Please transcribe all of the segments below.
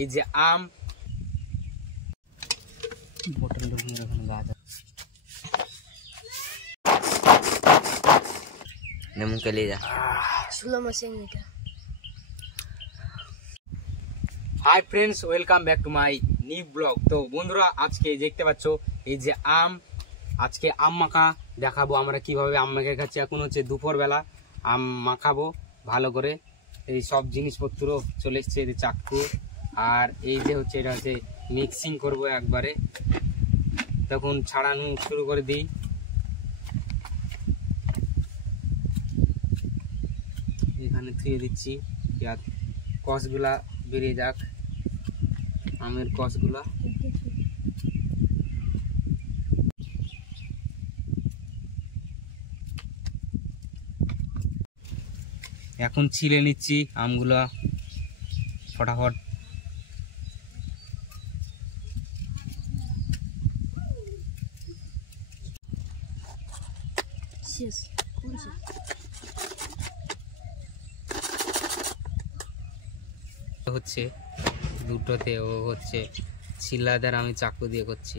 এই যে আম বটল গাছ নেমু কে লিয়ে যা সুলা মাসেঙ্গিটা। Hi friends, welcome back to my new blog. তো বন্ধুরা, আজকে দেখতে পাচ্ছ এই যে আম, আজকে আম মাখা দেখাবো আমরা কিভাবে আম মাখা খাচ্ছি। এখন হচ্ছে দুপুর বেলা, আম মাখাবো ভালো করে। এই সব জিনিসপত্র চলে এসছে, এই চাকু আর এই যে হচ্ছে এটা হচ্ছে মিক্সিং করব একবারে। তখন ছাড়ানো শুরু করে দিই। এখানে ধুয়ে দিচ্ছি, কষগুলা বেরিয়ে যাক, আমের কষগুলা। এখন ছিলে নিচ্ছি আমগুলা ফটাফট। হচ্ছে দুটোতে ও হচ্ছে ছিলাদার, আমি চাকু দিয়ে করছি।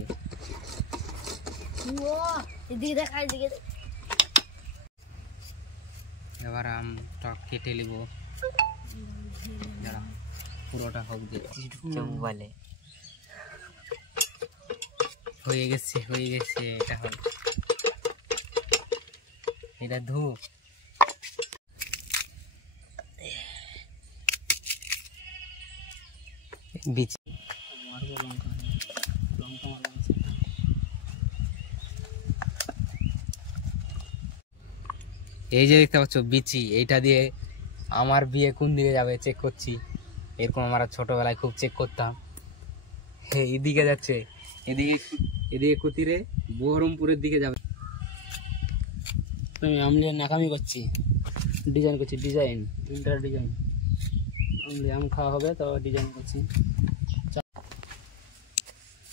এবার আমটা কেটে নিব, পুরোটা হোক যে মোবাইলে হয়ে গেছে এটা হবে, এটা ধু। বিচি এই যে দেখতে পাচ্ছ বিচি, এইটা দিয়ে আমার বিয়ে কোন দিকে যাবে চেক করছি। এরকম আমরা ছোটবেলায় খুব চেক করতাম। এদিকে যাচ্ছে, এদিকে কুতিরে বহরমপুরের দিকে যাবে। আমি আমলি নাকামি করছি, ডিজাইন করছি, ডিজাইন ইন্টার ডিজাইন। আমলি আম খাওয়া হবে তো ডিজাইন করছি।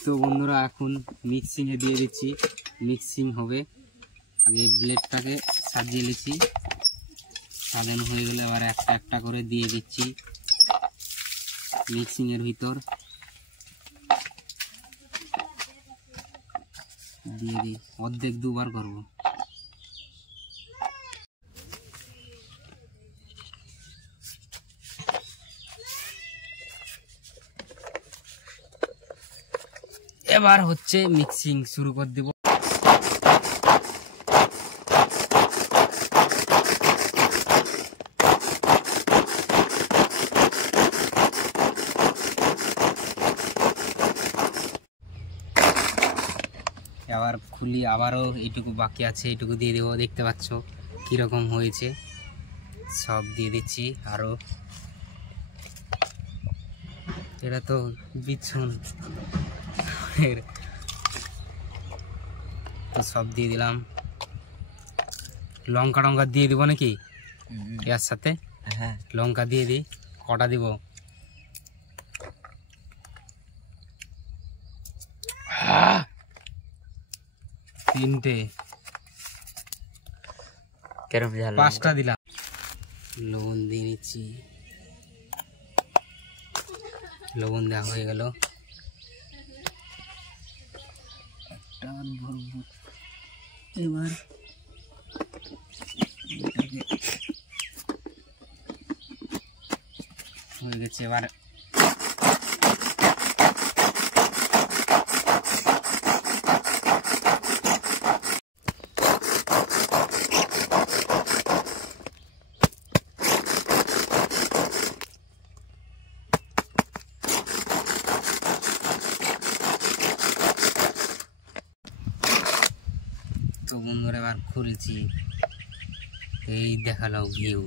তো বন্ধুরা, এখন মিক্সিংয়ে দিয়ে দিচ্ছি, মিক্সিং হবে। আগে ব্লেডটাকে সাজিয়ে নিচ্ছি, সাজানো হয়ে গেলে আবার একটা একটা করে দিয়ে দিচ্ছি মিক্সিংয়ের ভিতর। দিয়ে দিই, অর্ধেক দুবার করবো। এবার হচ্ছে মিক্সিং শুরু করে দেব। এবার খুলি, আবারও এইটুকু বাকি আছে, এইটুকু দিয়ে দেবো। দেখতে পাচ্ছ কিরকম হয়েছে, সব দিয়ে দিচ্ছি। আরো এটা তো বিছুন, তো সব দিয়ে দিলাম। লঙ্কা টঙ্কা দিয়ে দিব নাকি এর সাথে? হ্যাঁ, লঙ্কা দিয়ে দিই। কটা দিব? তিনটে, পাঁচটা দিলাম। লবণ দিয়ে নিচ্ছি, লবণ দেওয়া হয়ে গেল। এবার হয়ে গেছে। এবার তো বন্ধুরা, এবার খুলছি, এই দেখালো ভিউ।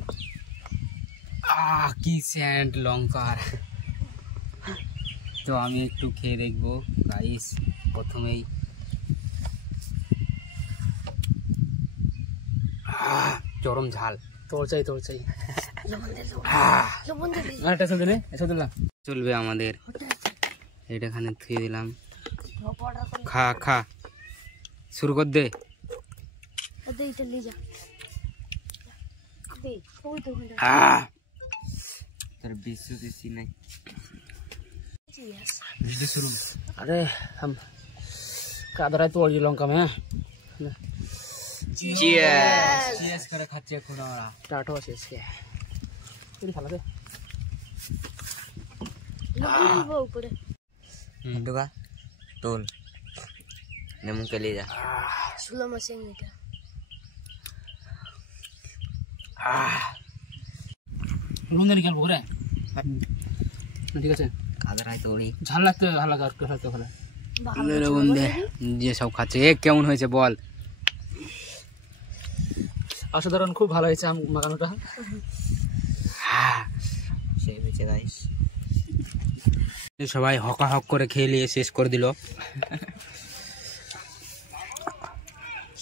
কি স্যান্ড লঙ্কার। তো আমি একটু খেয়ে দেখবো গাইস। প্রথমেই চরম ঝাল, তোর চাই চলবে আমাদের। এটাখানে ধুয়ে দিলাম, খা খা শুরু কর দে। তোর বেশি নাই। ভিডিও শুরু। अरे हम कादरा तोड़ जी लंका में চিয়ার্স করে খাচ্ছি এখন আমরা। टाटो से इसके पूरी खा लगे ऊपर दुगा तोल नेमू के लिए जा 16 सेंटीमीटर लूंदे निकल बोरे ठीक है कादरा तोड़ी झाल लगते हाल लगा करते खले মেরে বন্ধে যে সব খাচ্ছে এ কেমন হয়েছে বল। অসাধারণ খুব ভালো হয়েছে আম মাখানোটা সেই বেঁচে গাইস সবাই হকা হক করে খেয়ে নিয়ে শেষ করে দিল।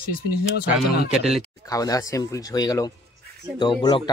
শেষ ফিনিশ নিয়ে কেটে খাওয়া দাওয়া সিম্পল হয়ে গেল। তো ব্লগটা